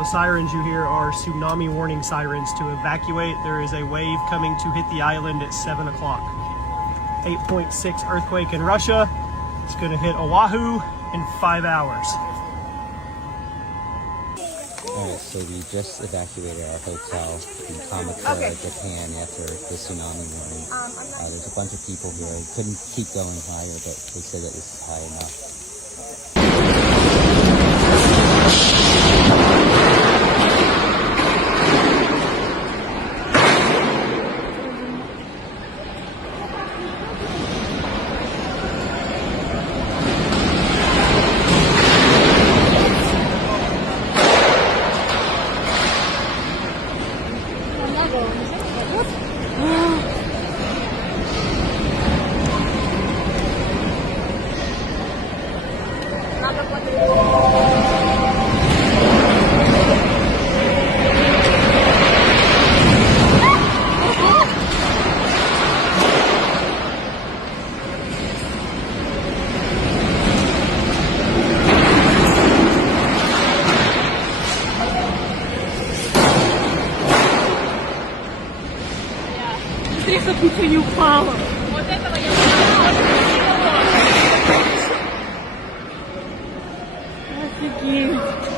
Those sirens you hear are tsunami warning sirens to evacuate. There is a wave coming to hit the island at 7 o'clock. 8.6 earthquake in Russia. It's going to hit Oahu in 5 hours. Alright, so we just evacuated our hotel in Kamakura, Japan after the tsunami warning. There's a bunch of people here. I couldn't keep going higher, but they said that this is high enough. Интересно, куча не упала. Вот этого я не знала. Офигеть.